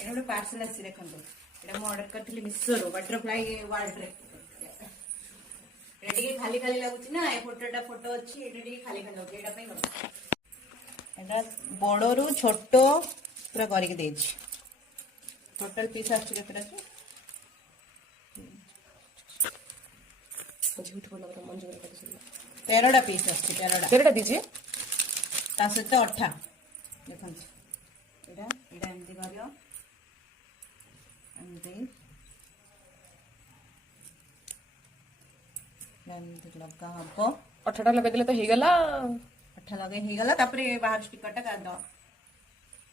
एटा गोटे पार्सल आसी देखंतु एटा मु ऑर्डर करथिली मिशो रो बटरफ्लाई वर्ल्ड रे एटा टिके खाली खाली लागुची ना ए फोटो अछि एटा टिके खाली खाली लागुची एटा पई एटा बड़ो रु छोटो पूरा करके देछि टोटल पीस आछि केतरा छी झूठ बोला बता मन जोर कर सुन 13टा पीस आछि 13टा दीजिए ता सहित अठा देखंतु एटा एटा एमती करियो एमती लगा हबो 18टा लगा दिले तो हे गला अठा लगे ही गला तापरे बाहर स्टिकर टा कर दो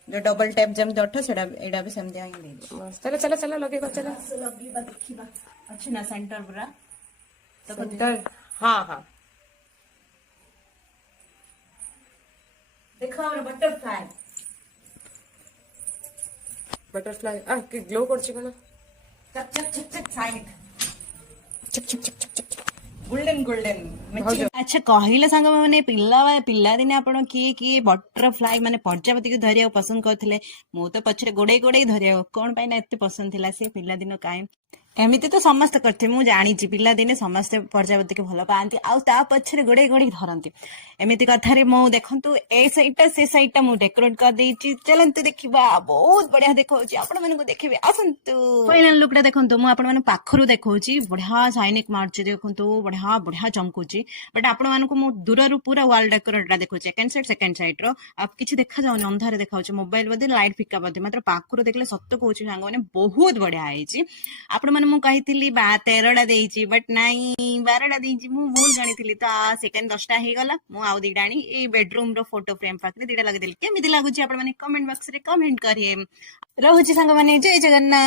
जो डबल टैप जम अठा सेडा एडा भी सेम दिया ही दे चला चला चला लगे को चला लगीबा देखिबा अच्छे ना सेंटर पूरा सेंटर हां हां देखो हमर बटरफ्लाई बटरफ्लाई आ कि ग्लो करछि कोन चक चक चक चक साइड चक चक चक चक चक गोल्डन गोल्डन अच्छा कहले सांग माने पिला दिने आपण किए किए बटरफ्लाई माने प्रजापति को धरिया पसंद करथिले मु तो पछरे गोडे गोडे धरिया कोन पाई ना एते पसंद थिला से पिला दिन काई एमिति तो समस्त करथे मु जानी छि पिला दिने समस्त प्रजापति के भलो पांती आ ता पछरे गोडे गोडे धरंती एमिति कथा रे मु देखंतु ए साइडटा से साइडटा मु डेकोरेट कर देई छि चलंतु देखिबा बहुत बढ़िया देखौ छि आपण माने को देखिबे आसंतु फाइनल लुकटा देखंतु मु आपण माने पाखरु देखौ छि बढ़िया साइनिक मारछि देखंतु बढ़िया बढ़िया चमकु छि बट आपण माने को मु दूर रु पूरा वॉल डेकोरेटरा देखौ छि सेकंड साइड रो आप किछि देखा जाउनी अंधारे देखाउ छि मोबाइल बदे लाइट फिका बदे मात्र पाखरु देखले सत्य कहू छि सांग माने बहुत बढ़िया आइ छि आपण माने मु कहिथिली 13टा देइछि बट नाही 12टा देइछि मु भूल जानिथिली तो सेकंड 10टा हे गला मु आउ दिडा आनी ए बेडरूम रो फोटो फ्रेम पाखरे दिडा लगे देली केमिति लागु छि आपण माने कमेंट बॉक्स रे कमेंट करिए रहू छि सांग माने जय जगन्नाथ।